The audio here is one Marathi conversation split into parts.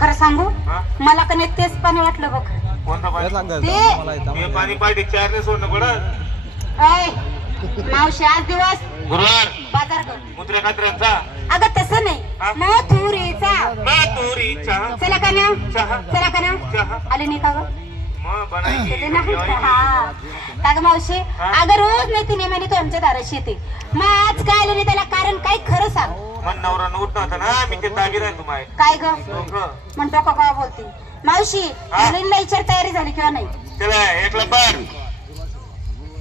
खरं सांगू हा? मला का नाही तेच पाणी वाटलं बघ. कोणतं पाणी? हे पाणी पाहिजे चार ने सोडणं पडत. ऐ, मावशी आज दिवस गुरुवार बाजार कर. मुत्र्या कात्र्यांचा अगं तसं नाही हा? मथुरीचा. मातुरी चहा चला का ना चहा चला का ना चहा आली नाही का ग? मग बनायची येते ना? हा. का ग मावशी हा? अगं रोज नाही तिने म्हणे तो आमच्या दाराशी येते मग आज काय आले नाही त्याला कारण काय खरं सांग. मन नवरा उठ नव्हता ना मी ते दाबी नाही तुम्हाला काय ग लोकं. म्हणतो का काय बोलते मावशी हा? मुलींना विचार तयारी झाली किंवा नाही. त्याला एकला पार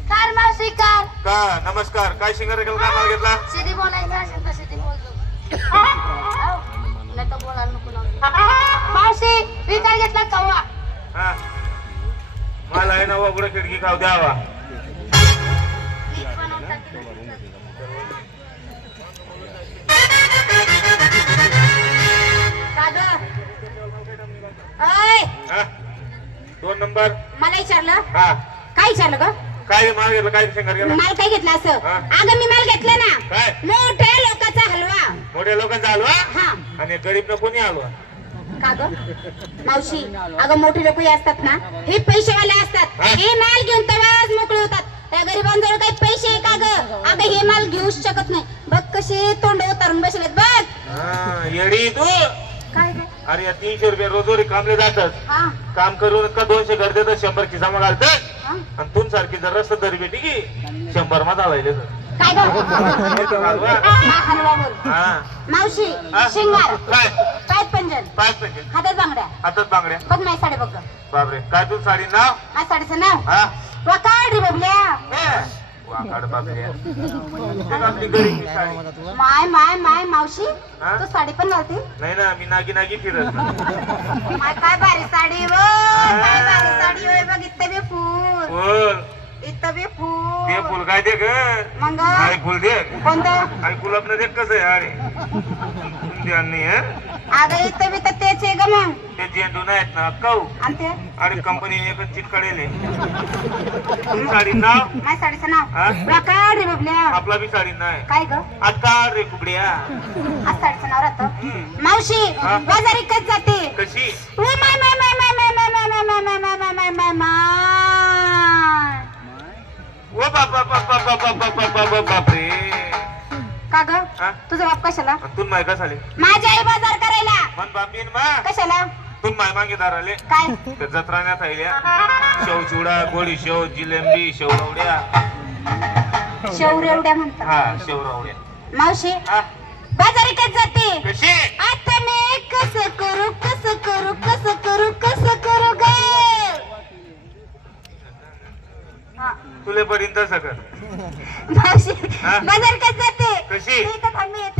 कार मावशी कार का नमस्कार काय शिंगार केलं काय माल घेतला सिधी बोलायचं असेल तर सिधी बोलतो. नाही तर बोलायला नको ना. मावशी विचार घेतला कवा हा मला आहे ना उघडं खिडकी खाऊ द्यावा हा? 2 नंबर मला विचारलं हा काय विचारलं ग काय माल घेतला काय शिंगार केला माल काय घेतला असं. हा? अगं मी माल घेतला ना काय मोठ्या लोकांचा हलवा. मोठ्या लोकांचा हलवा हा आणि गरीब न कोणी हलवा का ग मावशी अगं मोठी लोक असतात ना हे पैसेवाले असतात. हा? हे माल घेऊन तेव्हाच मोकळे होतात. त्या गरिबांजवळ काही पैसे आहे का ग. अगं हे माल घेऊच शकत नाही. बघ कसे तोंड उतारून बसलेत बघ. हा, येडी तू काय ग अरे या 300 रुपये रोजोरी कामले जातात हा काम करून का 200 घर देतात 100 खिसामा घालतात हा? आणि तून सारखी जर रस्ता दरी भेटी की 100 मा चालायले काय ग हलवा हा, हलवा बोल. हा मावशी हा? शिंगार काय पाय पंजन 5 पैसे हातात बांगड्या हातात बांगड्या बघ माझी साडी बघ ग. बापरे काय तू साडी नाव माझ्या साडीचं नाव हा वकाड रे बबल्या. वाकाड बापरे आपली गरीबी साडी माय माय माय मावशी हा? तू साडी पण घालते. नाही ना मी नागी नागी फिरत माय काय भारी साडी वो काय भारी साडी होय बघ इथं बी फूल फुल इथं बी ते फूल फुल काय दे ग मग अरे फुल दे कोणतं आणि गुलाब न दे कसं आहे अरे ध्यान नाही अगं इथं बी तर तेच आहे ग मग. ते झेंडू नाहीत ना कऊ आणि ते अरे कंपनीने एकच चिट काढेल साडी नाव माझ्या साडीचं नाव हा? वकाड रे बबल्या. आपला बी साडी नाही काय ग आता रे कुकड्या आज साडीचं नाव राहतं. हम्म. मावशी हा? बाजारी कच जाते. कशी ओ माय माय माय माय माय माय माय माय माय माय माय माय माय माय. ओ बापा बापा बापा बापा बापा बापरे का ग हा? तुझा बाप कशाला. तून माय का झाले माझी आई बाजार करायला. मन बापीन मा कशाला तून माय मागेदार आले काय त्या जत्राण्यात आल्या शेव चिवडा गोडी शेव जिलेबी शेवरवड्या शेवरे एवढ्या म्हणतात. हा शेवरवड्या मावशी हा बाजारी कच जाते. कशी आता मी कसं करू कसं करू कसं करू कसं करू ग. हा. तुले पडीन तसं कर मावशी हा? बाजार कच जाते. कशी मी इथं थांबली.